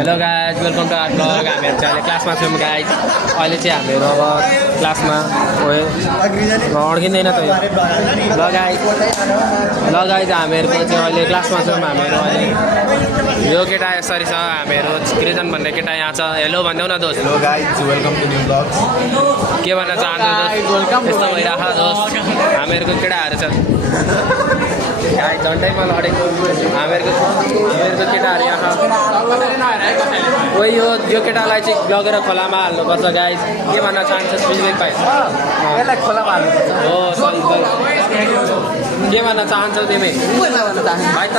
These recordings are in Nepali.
hello guys welcome to our blog हामीहरू चाहिँ अहिले क्लासमा छौँ गाइज अहिले चाहिँ हामीहरू अब क्लासमा अड्किँदैन त यो ल गाइज हामीहरूको चाहिँ अहिले क्लासमा छौँ हामीहरू अहिले यो केटा यसरी छ हामीहरू कृजन भन्ने केटा यहाँ छ हेलो भनिदेऊ न दोस्त hello guys welcome to new blogs के भन्न चाहन्छु दोस्त यस्तो भइरहेको दोस्त हामीहरूको केटाहरू छ गाइज झन्डैमा लडेको हामीहरूको केटाहरू यहाँ कोही यो केटालाई चाहिँ लगेर खोलामा हाल्नुपर्छ गाइज के भन्न चाहन्छ सुजवेक भाइ यसलाई खोलामा हाल्नुपर्छ हो सही के भन्न चाहन्छौ तिमी भाइ त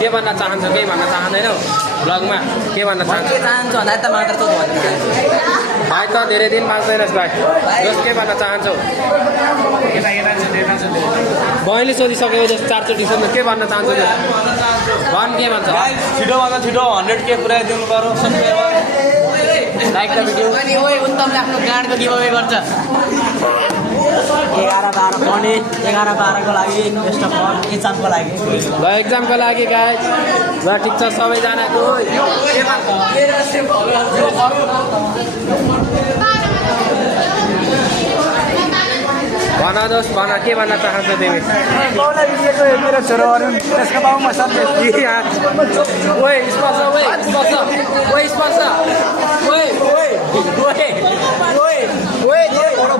के भन्न चाहन्छौ केही भन्न चाहँदैनौ ब्लगमा के भन्न चाहन्छौ भाइ त धेरै दिन बाँच्दैनस् भाइ जस के भन्न चाहन्छौ बहिनी सोधिसक्यो जस्तो चारचोटि सोध्नु के भन्न चाहन्छौ भन के भन्छ छिटोभन्दा छिटो 100K पुऱ्याइदिनु पर्यो लाइक द भिडियो अनि ओए उत्तमले आफ्नो गाडको गिभअवे गर्छ 11-12 पढ्ने 11-12 को लागि बेस्ट अफ लक एक्जामको लागि ल एक्जामको लागि गाइज ल ठिक छ सबैजनाको भन दोस्त भन के भन्न चाहन्छौ तिमी मेरो छोरो अरुण त्यसको बाबुमा सबै ओए स्पर्श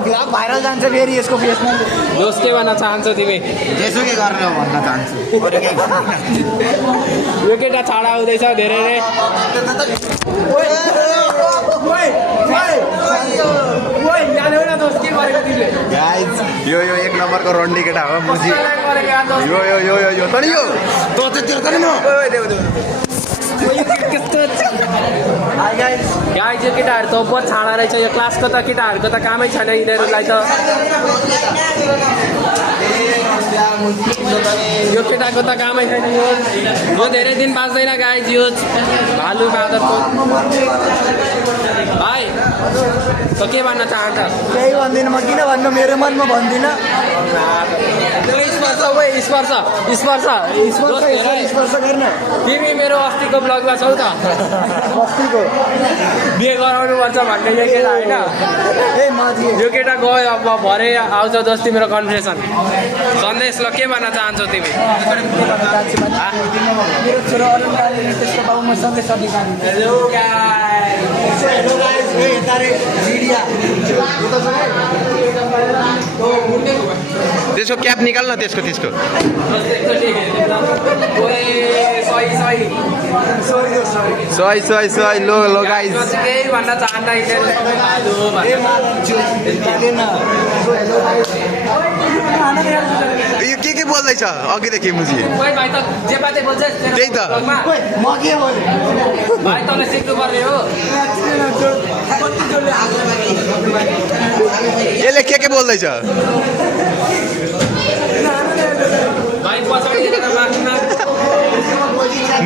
ब्लग भाइरल जान्छ फेरि यसको फेसमा दोस्त के भन्न चाहन्छौ तिमी जेसुकै गरेर भन्न चाहन्छु यो केटा छाडा हुँदैछ धेरै नै गाइज यो एक नम्बरको रन्डी केटा हो मुजी यो तर यो त त्यो गरेन गाइज यो केटाहरू त बहुत छाडा रहेछ यो क्लासको त केटाहरूको त कामै छैन यिनीहरूलाई त यो केटाको त कामै छैन यो धेरै दिन बाँच्दैन गाइज यो भालु बाँदरको भाइ त के भन्न चाहन्छ केही भन्दिनँ म किन भन्नु मेरो मनमा भन्दिनँ स्पर्श गर्न तिमी मेरो अस्तिको ब्लगमा छौ त अस्तिको बिहे गराउनु पर्छ भन्ने यो केटा होइन यो केटा गयो अब भरे आउँछ दोस्त तिम्रो कन्फेसन सन्देश ल के भन्न चाहन्छौ तिमी मेरो छोरो अरुण कालीले त्यसको बाबुमा सन्देश अधिकारी त्यसको क्याप निकाल न त्यसको सही लो गाइज केही भन्न चाहन्न यो के बोल्दैछ अघिदेखि मुजी त्यही त भाइ तँलाई सिक्नु पर्ने हो यसले के बोल्दैछ भाइ पछाडि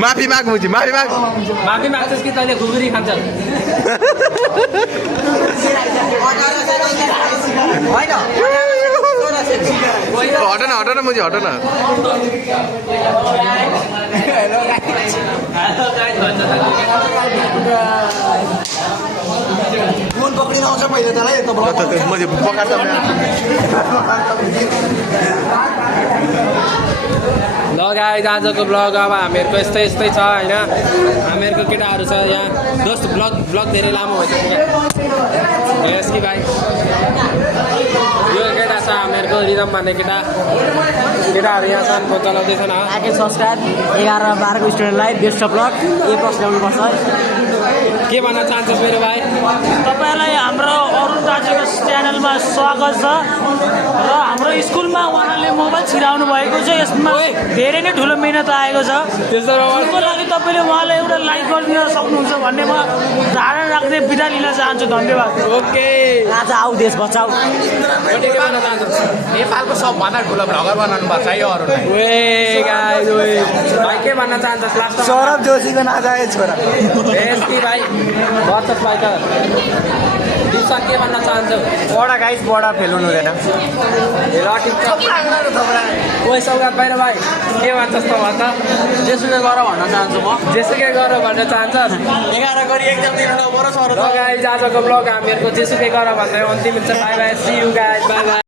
माफी माग मुजी माफी माग्छस् कि तैँले घुगुरी खान्छस् हट न मुजी हट न फोन पक्रिन आउँछ पहिले तँलाई मुजी पकाएर ल गाइज आजको ब्लग अब हामीहरूको यस्तै छ होइन हामीहरूको केटाहरू छ यहाँ दोस्त ब्लग धेरै लामो भइसक्यो यस कि भाइ यो केटा छ हामीहरूको रिदम भन्ने केटाहरू यहाँ छन् फोन चलाउँदैछन् प्याकेज सब्सक्राइब 11-12 को स्टुडेन्टलाई best of luck A plus ल्याउनुपर्छ के भन्न चाहन्छस् मेरो भाइ तपाईलाई हाम्रो अरुण दाजुको च्यानलमा स्वागत छ र हाम्रो स्कुलमा उहाँले मोबाइल छिराउनु भएको छ यसमा धेरै नै ठुलो मेहनत लागेको छ त्यसको लागि तपाईँले उहाँलाई एउटा लाइक गरिदिन सक्नुहुन्छ भन्ने म धारणा राख्दै बिदा लिन चाहन्छु धन्यवाद ओके आज आऊ देश बचाऊ के भन्न चाहन्छस् नेपालको सबभन्दा ठुलो भ्लगर बनाउनु पर्छ है अरूलाई भाइ के भन्न चाहन्छस् लास्टमा सौरभ जोशीको नाजायज छोरा एसपी भाइ वर्चस भाइ त दिपसन के भन्न चाहन्छौ बडा गाइस बडा फेल हुनु हुँदैन ल ठिक छ ओइ सौगात भाइ र भाइ के भन्छस् त भन्छ जेसुकै गर भन्न चाहन्छु म जेसुकै गर भन्न चाहन्छस् 11 गरी एक्जाम दिनु नपरोस् अरू ल गाइज आजको ब्लग हामीहरूको जेसुकै गर भन्दै अन्तिम हुन्छ bye bye see you guys bye by